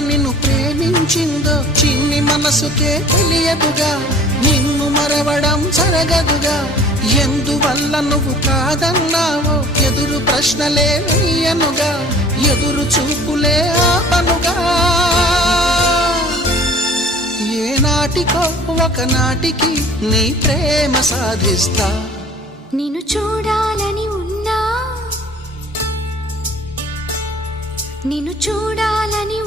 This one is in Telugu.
నిన్ను ప్రేమించిందో చిన్ని మనసుకే తెలియదుగా, నిన్ను మరవడం జరగదుగా. ఎందువల్ల నువ్వు కాదన్నావో ఎదురు ప్రశ్నలే వేయనుగా, ఎదురు చూపులే ఆపనుగా. ఏనాటికో ఒకనాటికి నీ ప్రేమ సాధిస్తా. నిన్ను చూడాలని ఉన్నా, నిన్ను చూడాలని